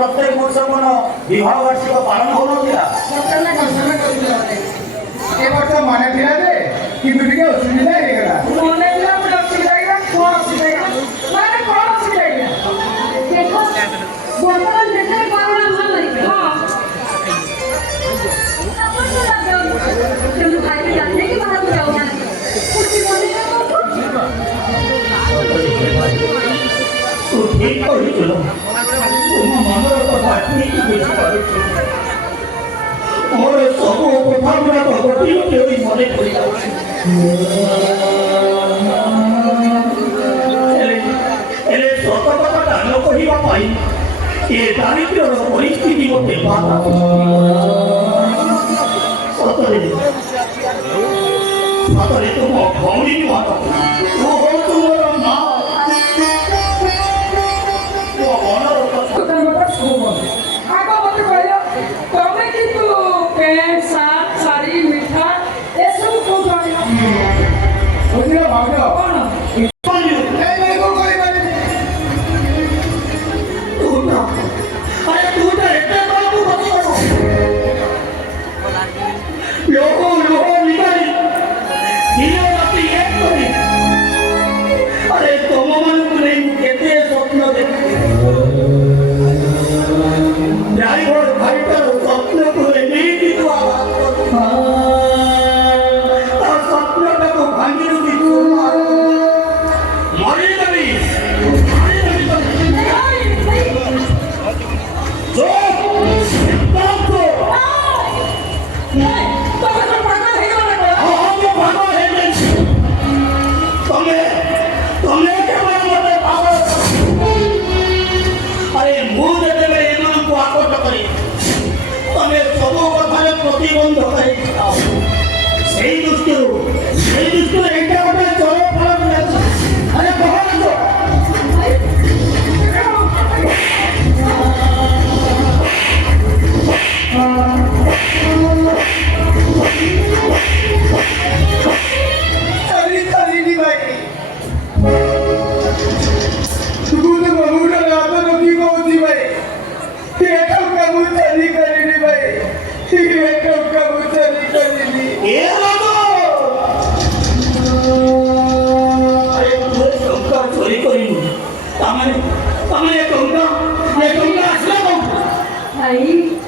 प्रत्येक वर्ष कौन विवाह वार्षिक पालन हो वर्ष मन थे कि असुविधा ठीक कह तुम मनर कथा ठीक बुझीपार मोर सब कथा गुड़ा गोटे गोटे मन पड़ सत कथा दान कहवाई ये दारिद्र परिस्थिति मत सतरे सतरे तुम भौणी नुह तुम माँ Aí